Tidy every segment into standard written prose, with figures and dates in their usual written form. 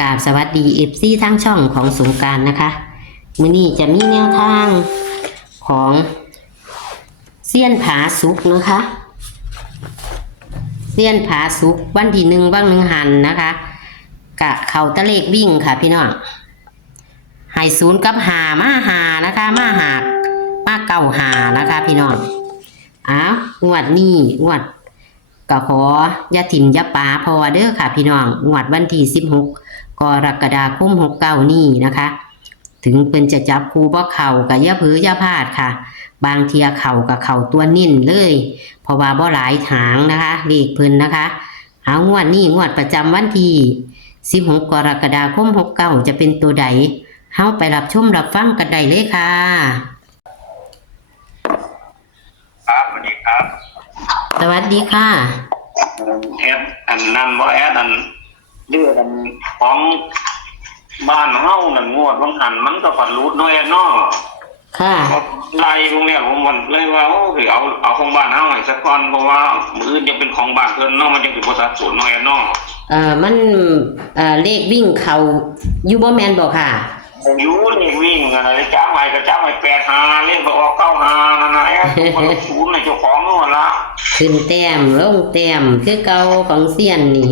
กราบสวัสดีFCทั้งช่องของสงกรานต์นะคะมื้อนี้จะมีแนวทางของเซียนผาสุกนะคะเซียนผาสุกวันที่1 วัน 1หันนะคะกะเข้าตะเลขวิ่งค่ะพี่น้องให้0 กับ 5มาหานะคะมาหามาเก้าหานะคะพี่น้องงวดนี้งวดก็ขออย่าถิ่มอย่าปาพอเด้อค่ะพี่น้องงวดวันที่16 กรกฎาคม69นี้นะคะถึงเพิ่นจะจับคู่บ่เข้าก็อย่าเผลออย่าพลาดค่ะบางเทียเข้าก็เข้าตัวนิ่นเลยเพราะว่าบ่หลายทางนะคะเลขเพิ่นนะคะงวดนี้งวดประจำวันที่16 กรกฎาคม69จะเป็นตัวใดเฮาไปรับชมรับฟังกันได้เลยค่ะครับสวัสดีครับสวัสดีค่ะแอดอันนั้นบ่แอดอันเรื่องอันของบ้านเฮานั่นงวดบางหันมันก็ฝันรูดน้อยเนาะค่ะไล่พวกเนี้ยผมมันเลยว่าโอ้ยเอาของบ้านเฮาให้สักก่อนเพราะว่ามื้ออื่นจะเป็นของบ้านเพิ่นเนาะมันจะเป็นบ่สัดส่วนน้อยเนาะมันเลขวิ่งเขาอยู่บ่แม่นบ่ค่ะอยู่นี่วิ่งอะไรจ้าใหม่ก็จ้าใหม่85เล่นบ่ออก95นั่นน่ะแอดมันศูนย์ในเจ้าของนู่นล่ะขึ้นแต้มลงแต้มคือเก่าของเซียนนี่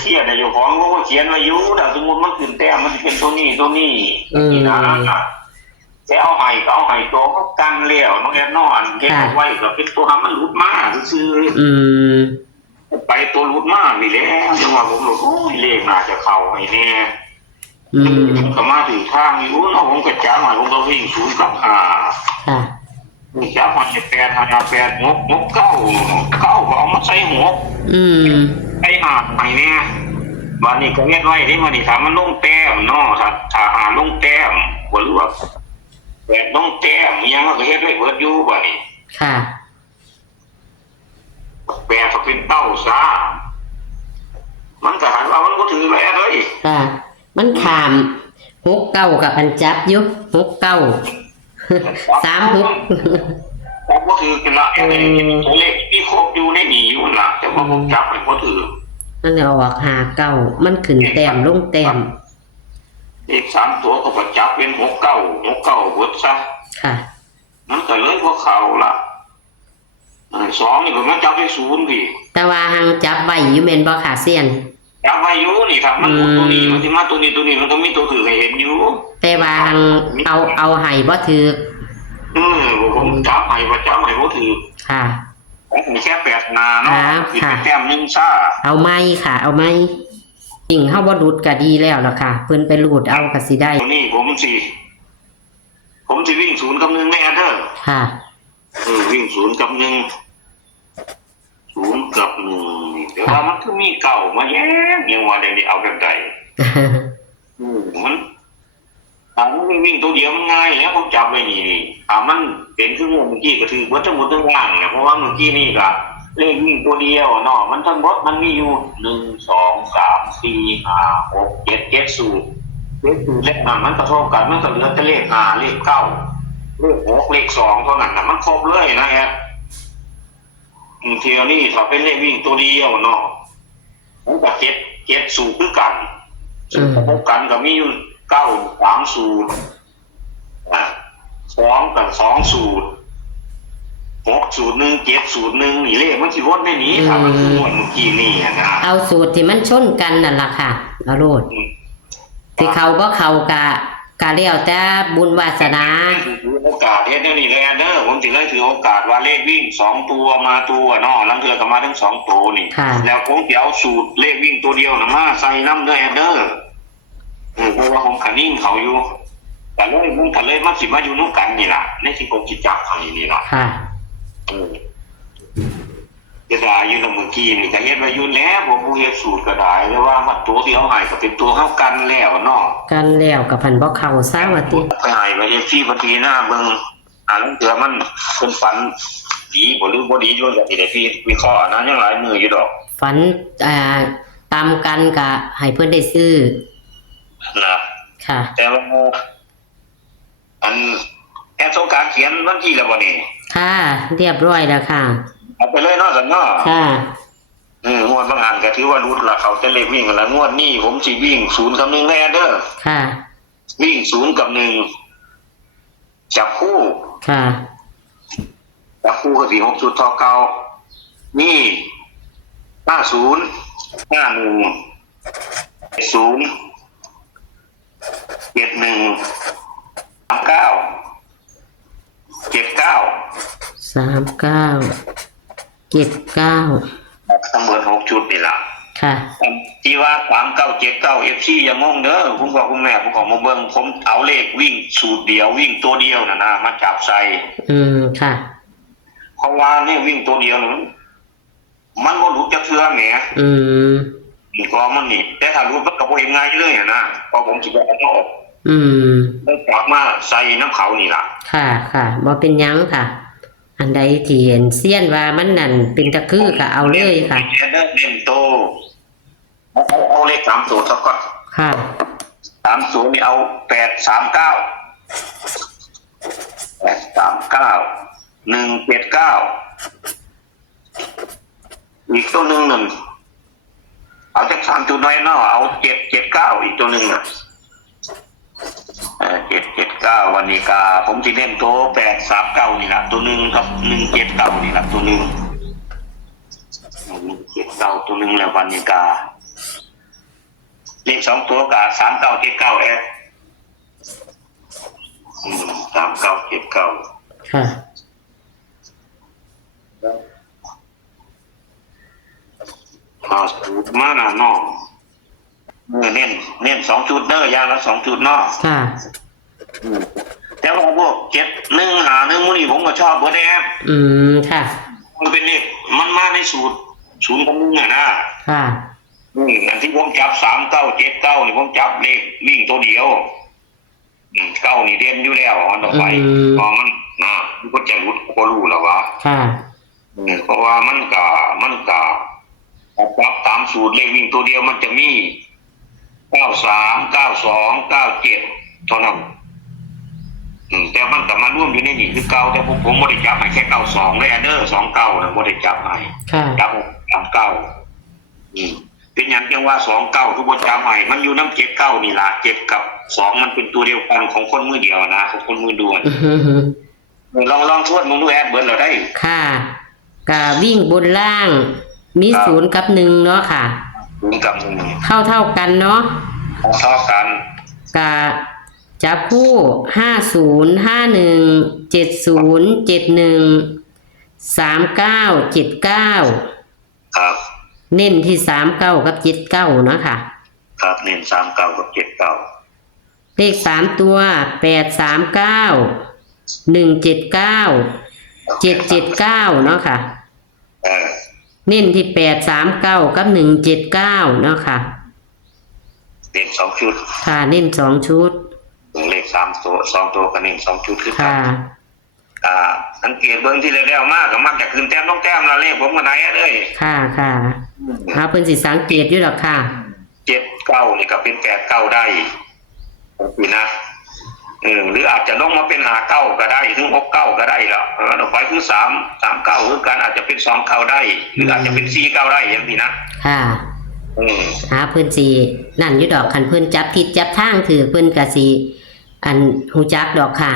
เขียนในเจ้าของก็เขียนไว้อยู่ถ้าสมมุติมันขึ้นแต้มมันสิเป็นตัวนี้นี่นะจะเอาไห้ก็เอาไห้ตัวเขากันแล้วน้องแอนนอนเก็บไว้ก็เป็นตัวมันหลุดมาซื่อไปตัวหลุดมานี่แหละจังหวะผมหลุดโอ้ยเลขน่าจะเข้าไอ้แน่ผมก็มาถึงทางอยู่เนาะผมก็จ้ามาผมก็วิ่ง0 กับ 5นี่จ้ามา8 5 8 6 6 9 9ก็เอามาใส่6ไอ้หาไอ้แน่วันนี้ก็เฮ็ดไว้ที่มันนี่ถ้ามันลงแต้มเนาะถ้าหาลงแต้มบ่รู้ว่าแบบลงแต้มยังก็เฮ็ดไว้เบิดอยู่บัดนี้ค่ะแปลก็เป็นเต้าซะมันก็หันว่ามันบ่ถือแล้วเลยค่ะมันขาม69กับอันจับอยู่69 36ผมบ่ถือกันละตัวเลขที่ครบอยู่ในนี้อยู่ล่ะแต่ว่าผมจับให้บ่ถือมันออก59มันขึ้นแต้มลงแต้มเลข3ตัวก็ประจับเป็น69เบิดซะค่ะมันก็เลยบ่เข้าล่ะ2นี่ก็มันจับได้0พี่แต่ว่าหังจับไว้อยู่แม่นบ่ค่ะเซียนจับไว้อยู่นี่ครับมันตัวนี้มันสิมาตัวนี้มันก็มีตัวถือให้เห็นอยู่แต่ว่าหังเอาให้บ่ถือผมจับให้บ่จับให้บ่ถือค่ะผมแค่8นาเนาะสิเป็นแต้มนึงซ่าเอาไหมค่ะเอาไหมจริงเฮาบ่หลุดก็ดีแล้วล่ะค่ะเพิ่นไปหลุดเอาก็สิได้นี่ผมสิวิ่ง0 กับ 1แม่เด้อค่ะวิ่ง0 กับ 1 0 กับ 1แต่ว่ามันคือมีเก่ามาแย้งยังว่าได้เอาแบบใดมันมันวิ่งตัวเดียวมันง่ายแล้วผมจับไว้นี่มันเป็นคือเมื่อกี้ก็ถือว่าทั้งหมดทั้งล่างเนี่ยเพราะว่าเมื่อกี้นี่ก็เลขวิ่งตัวเดียวเนาะมันทั้งหมดมันมีอยู่1 2 3 4 5 6 7สูตรเลขนั้นมันกระทบกันมันก็เหลือแต่เลข5เลข9เลข6เลข2เท่านั้นน่ะมันครบเลยนะฮะทีนี้ถ้าเป็นเลขวิ่งตัวเดียวเนาะมันก็7สูตรคือกันพบกันก็มีอยู่9 3สูตร2กับ2สูตร6สูตร1 7สูตร1นี่เลขมันสิวนในนี้ถ้ามันคือเมื่อกี้นี่นะเอาสูตรที่มันชนกันนั่นล่ะค่ะเอาโลดที่เขาบ่เข้ากะแล้วแต่บุญวาสนาโอกาสเฮ็ดแนวนี้เลยเด้อผมสิเลยถือโอกาสว่าเลขวิ่ง2ตัวมาตัวเนาะลังเทื่อก็มาทั้ง2ตัวนี่แล้วผมสิเอาสูตรเลขวิ่งตัวเดียวน่ะมาใส่นำเด้อเพราะว่าผมคันนิ่งเขาอยู่แต่เลยมันทะเลมันสิมาอยู่นู่นกันนี่ล่ะในที่ผมจิตจับให้นี่ล่ะค่ะก็ได้อยู่เมื่อกี้นี่ก็เฮ็ดไว้อยู่แล้วบ่ฮู้เฮ็ดสูตรก็ได้แต่ว่ามันตัวที่เอาให้ก็เป็นตัวเฮากันแล้วเนาะกันแล้วก็พันบ่เข้าซะว่าติไปให้ไว้ที่บัดนี้หน้าเบิ่งลังเทื่อมันเพิ่นฝันดีบ่หรือบ่ดีอยู่ก็สิได้พี่วิเคราะห์อันนั้นยังหลายมืออยู่ดอกฝันตามกันก็ให้เพิ่นได้ซื้อนะค่ะแต่ว่าอันแอดสงการเขียนวันที่แล้วบ่นี่ค่ะเรียบร้อยแล้วค่ะเอาไปเลยเนาะซั่นเนาะค่ะ งวดบางอันก็ถือว่ารุดละเขาจะเลขวิ่งกันละงวดนี้ผมสิวิ่ง0 กับ 1แน่เด้อค่ะวิ่ง0 กับ 1จับคู่ค่ะจับคู่ก็สิ6 ชุดเท่าเก่านี่50 51 0 71 39 39 ทั้งหมด6 ชุดนี่ล่ะค่ะที่ว่า3979 FC อย่างงงเด้อคุณพ่อคุณแม่ผมขอมาเบิ่งผมเอาเลขวิ่งสูตรเดียววิ่งตัวเดียวนะมาจับใส่ค่ะเพราะว่าเนี่ยวิ่งตัวเดียวมันบ่หลุดจักเทื่อแหมนี่ก็มันนี่แต่ถ้าหลุดมันก็บ่เห็นง่ายเลยนะเพราะผมสิบ่เอาออกได้กลับมาใส่น้ำเขานี่ล่ะค่ะบ่เป็นหยังค่ะอันใดที่เห็นเสี้ยนว่ามันนั่นเป็นตะคือก็เอาเลยค่ะเน้นโตเอาเลข3ตัวซะก่อนค่ะ3ตัวนี่เอา839 179อีกตัวนึงนั่นเอาจาก3จุดน้อยเนาะเอา779อีกตัวนึงน่ะ779วันนี้กาผมสิเน้นตัว839นี่ล่ะตัวนึงกับ179นี่ล่ะตัวนึง179ตัวนึงแล้ววันนี้กาเลข2ตัวกา3979เอ๊ะ3979ค่ะสูตรมาน่ะเนาะเน้น2 ชุดเด้อย่างละ2 จุดเนาะค่ะแต่ว่าพวก7 1 5 1มื้อนี้ผมก็ชอบเบิดแอบค่ะมันเป็นเลขมันมาในสูตร0 กับ 1อ่ะนะค่ะอันที่ผมจับ3979นี่ผมจับเลขวิ่งตัวเดียว9นี่เด่นอยู่แล้วมันต่อไปพอมันนะมันก็จะรุดก็รู้แล้วว่าค่ะเพราะว่ามันก็จับตามสูตรเลขวิ่งตัวเดียวมันจะมี93 92 97เท่านั้นแต่มันก็มาร่วมอยู่ในนี่คือ9แต่ผมบ่ได้จับให้แค่92เลยเด้อ29น่ะบ่ได้จับให้จับ39เป็นหยังจังว่า29คือบ่จับให้มันอยู่นำ79นี่ล่ะ7กับ2มันเป็นตัวเดียวกันของคนมือเดียวนะของคนมือด่วนลองทวนมึงดูแอดเบิดแล้วได้ค่ะก็วิ่งบนล่างมี0 กับ 1เนาะค่ะ0 กับ 1เท่ากันเนาะเท่ากันก็จับคู่50 51 70 71 39 79ครับเน้นที่39กับ79เนาะค่ะครับเน้น39กับ79เลข3ตัว839 179 779เนาะค่ะเน้นที่839กับ179เนาะค่ะเน้น2 ชุดค่ะเน้น2 ชุดเลข3ตัว2 ตัวก็เน้น2 ชุดคือกันสังเกตเบิ่งที่แล้วมากก็มักจะขึ้นแต้มลงแต้มละเลขผมก็ไหนเอ้ยค่ะเพิ่นสิสังเกตอยู่ดอกค่ะ79นี่ก็เป็น89ได้นี่นะหรืออาจจะลงมาเป็น59ก็ได้ถึง69ก็ได้แล้วต่อไปคือ39คือกันอาจจะเป็น29ได้หรืออาจจะเป็น49ได้อย่างนี้นะค่ะเพิ่นสินั่นอยู่ดอกคันเพิ่นจับทิศจับทางถือเพิ่นก็สิอันฮู้จักดอกค่ะ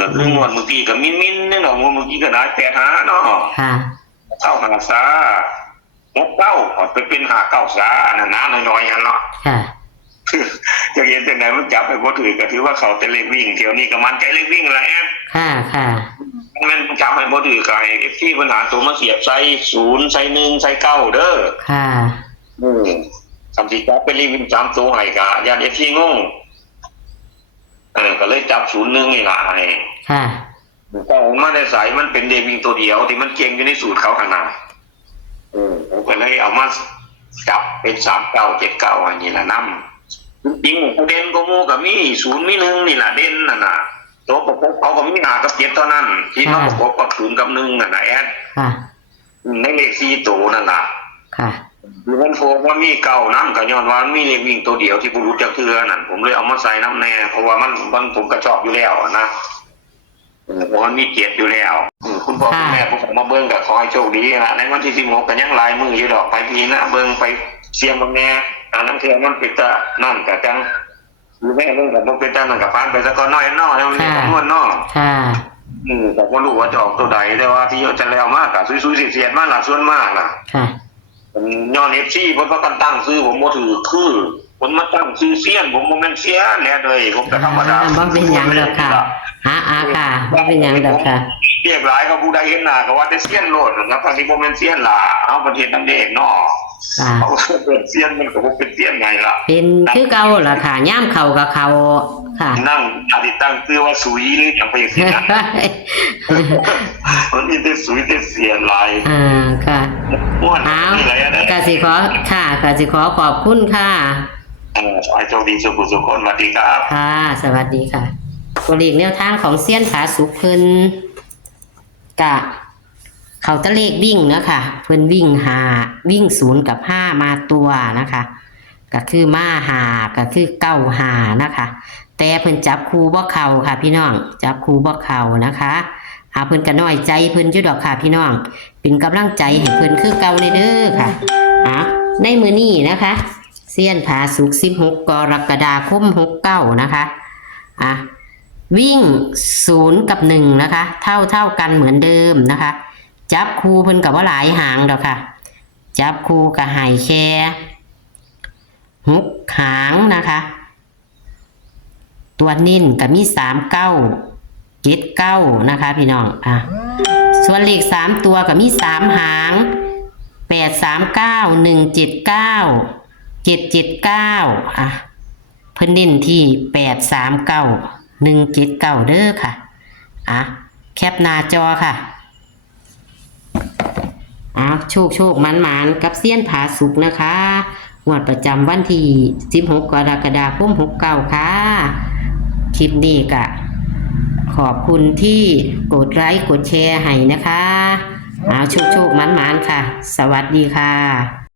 ก็คืองวดเมื่อกี้ก็มินๆนึงดอกงวดเมื่อกี้ก็ได้85เนาะค่ะเท่ากันซะ69ไปเป็น59ซะอันนั้นน้อยๆอันเนาะค่ะจะเห็นจังได๋มันจับไปบ่ถือก็ถือว่าเขาแต่เลขวิ่งเที่ยวนี้ก็มั่นใจเลขวิ่งแหละค่ะมันจับให้บ่ถือก็ให้ FC ปัญหาตัวมาเสียบใส่0ใส่1ใส่9เด้อค่ะคำที่จับไปเลขวิ่ง3ตัวให้ก็ญาติ FC งงก็เลยจับ01นี่ล่ะให้ค่ะก็มาได้สายมันเป็นเลขวิ่งตัวเดียวที่มันเก่งอยู่ในสูตรเขาข้างหน้าผมก็เลยเอามาจับเป็น3979อันนี้ล่ะนำจริงๆเด่นก็หมู่ก็มี0มี1นี่ล่ะเด่นนั่นน่ะตัวประกบเขาก็มี5กับ7เท่านั้นที่มาประกบกับ0กับ1นั่นน่ะแอดในเลข4ตัวนั่นล่ะค่ะมันโฟกว่ามีเก่านำก็ย้อนว่ามีเลขวิ่งตัวเดียวที่บ่รู้จักเทื่อนั่นผมเลยเอามาใส่นำแน่เพราะว่ามันผมก็ชอบอยู่แล้วนะ เพราะมันมีเกียรติอยู่แล้วคุณพ่อคุณแม่ผมมาเบิ้งกับขอให้โชคดีนะในวันที่16กันยังลายมืออยู่ดอกไปพีนะเบิ้งไปเสียงบางแง่น้ำเทียมมันปิดตานั่นกับจังหรือแม่เบิ้งกับมันเป็นตาหนังกับพานไปสักน้อยน้อแล้วมันเป็นนวลน้อแต่ก็รู้ว่าจะออกตัวใดแต่ว่าที่จะแล้วมากอะซุยๆเสียดมากหลักส่วนมากนะย้อนFCเพิ่นก็ตั้งซื้อผมบ่ถือคือผมมาตั้งซื้อเสี้ยนผมบ่แม่นเสียแน่เลยผมก็ธรรมดาบ่เป็นหยังดอกค่ะค่ะบ่เป็นหยังดอกค่ะเรียกหลายก็ผู้ใดเห็นหน้าก็ว่าแต่เสี้ยนโลดนะครับทั้งที่บ่แม่นเสี้ยนล่ะเอาประเทศทั้งเด็กเนาะเอาเป็นเสี้ยนมันก็บ่เป็นเสี้ยนไงล่ะเป็นคือเก่าล่ะค่ะย่ามเข้ากับเข้าค่ะนั่งอธิตั้งชื่อว่าสุยหรือจังไปจังซี่นะมันมีแต่สุยแต่เสียนหลายค่ะก็สิขอขอบคุณค่ะขอให้โชคดีสุขสุขคนสวัสดีครับค่ะสวัสดีค่ะตัวเลขแนวทางของเซียนผาสุกเพิ่นกะเขาตะเลขวิ่งนะคะเพิ่นวิ่ง0กับ5มาตัวนะคะก็คือมา5ก็คือ9 5นะคะแต่เพิ่นจับคู่บ่เข้าค่ะพี่น้องจับคู่บ่เข้านะคะเพิ่นก็น้อยใจเพิ่นอยู่ดอกค่ะพี่น้องเป็นกำลังใจให้เพิ่นคือเก่าเด้อค่ะในมื้อนี้นะคะเซียนผาสุก16กรกฎาคม69นะคะวิ่ง0กับ1นะคะเท่ากันเหมือนเดิมนะคะจับคู่เพิ่นก็บ่หลายหางดอกค่ะจับคู่ก็ให้แค่6หางนะคะตัวนิ่นก็มี3979นะคะพี่น้องส่วนเลข3ตัวก็มี3หาง839 179 779เพิ่นเน้นที่839 179เด้อค่ะแคปหน้าจอค่ะโชคมันกับเซียนผาสุกนะคะงวดประจำวันที่16กรกฎาคม69ค่ะคลิปนี้ก็ขอบคุณที่กดไลค์กดแชร์ให้นะคะโชคมันค่ะสวัสดีค่ะ